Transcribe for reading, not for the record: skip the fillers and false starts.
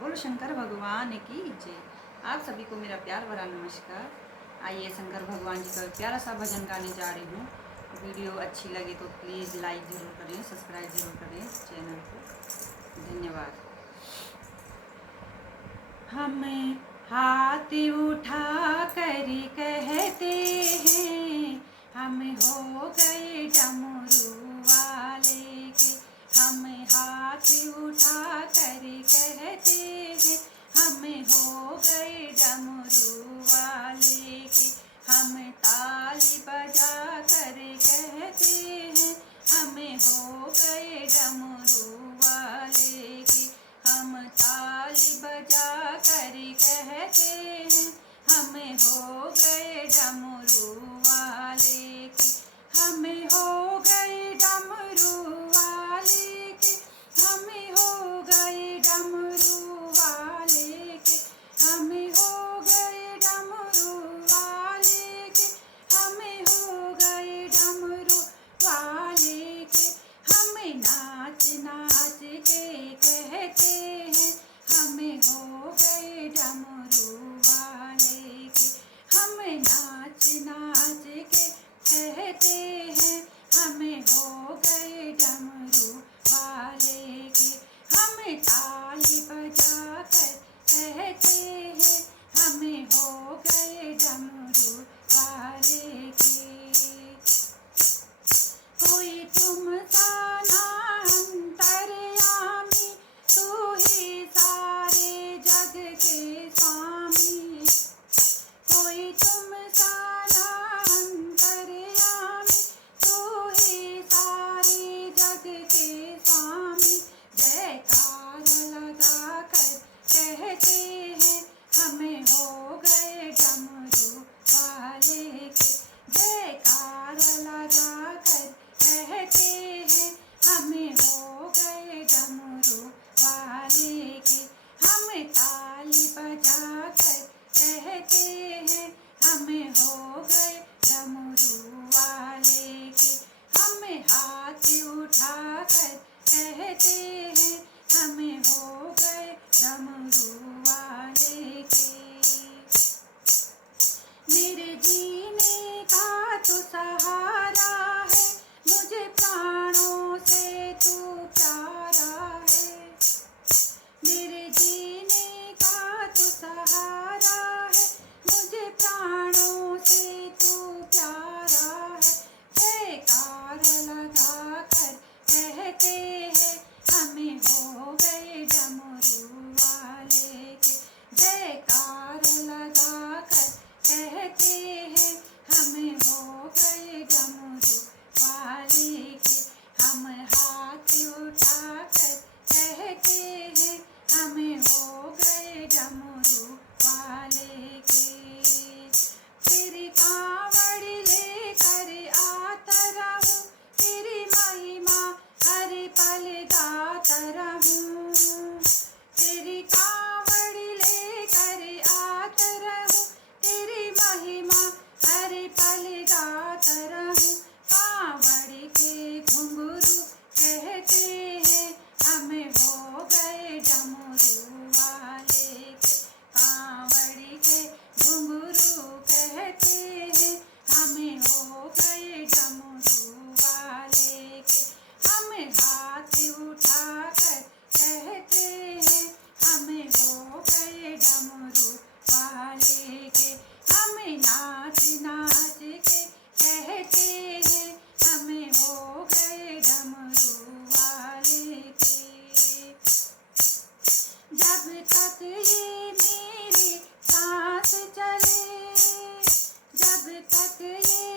बोलो शंकर भगवान की जय। आप सभी को मेरा प्यार भरा नमस्कार। आइए शंकर भगवान जी का प्यारा सा भजन गाने जा रही हूँ। वीडियो अच्छी लगे तो प्लीज़ लाइक ज़रूर करें, सब्सक्राइब ज़रूर करें चैनल को। धन्यवाद। हम हाथ उठा कर कहते हैं, हम हो गए डमरू वाले के। हम हाथ उठा कर कहते हैं, हम हो गए डमरू वाले के। हम ताली बजा कर कहते हैं, हम हो गए डमरू वाले के। हम ताली बजा कर कहते हैं, हम हो गए डमरू वाले के। हम हो गए डमरू वाले के। हम हो गए डमरू वाले के। हम हो गए डमरू वाले के। हम हो गए डमरू वाले के। हम नाच नाच के कहते हैं, हम हो गए डमरू वाले के। हम नाच नाच के कहते हैं, हम हो गए डमरू वाले के। हम ताली बजा कर कहते हैं, हम हो गए डमरू वाले के। कोई तुम सा ना अंतर्यामी, तू ही सारे जग के स्वामी। कोई तुम सा ना अंतर्यामी, तू ही सारे जग के स्वामी। जयकार लगा कर कहते हैं, हम हो गए डमरू वाले के। जयकार लगा कर कहते हैं, हम हो गए डमरू वाले के। हम ताली बजा कर कहते हैं, हम हो गए डमरू वाले के। हम हाथ उठा कर कहते हैं, हम हो गए डमरू वाले के। मेरे जीने का तो सहारा है, मुझे प्राणों से तू प्यारा है। मेरे जीने का तो सहारा है, मुझे प्राणों से तू प्यारा है। जयकार लगा कर कहते हैं, हम हो गए डमरू वाले के। जयकार लगा कर कहते हैं, हम हो गए डमरू वाले के। हम हाथ उठा कर कहते हैं, हम हो गए डमरू वाले के। तेरी कांवड़ लेकर आता रहूं, तेरी महिमा हर पल गाता रहूं। तेरी कांवड़ लेकर आता रहूं, तेरी महिमा हर पल गाता रहूं। कांवड़ के घुंघरू कहते हैं, हम हो गए डमरू वाले के। कांवड़ के घुंघरू कहते हैं, हम हो गए डमरू वाले के। हम हाथ उठा कर कहते हैं, हम हो गए डमरू वाले के। हम नाच नाच के कहते हैं, हम हो गए डमरू वाले के। जब तक ये मेरी सांस चले, जब तक ये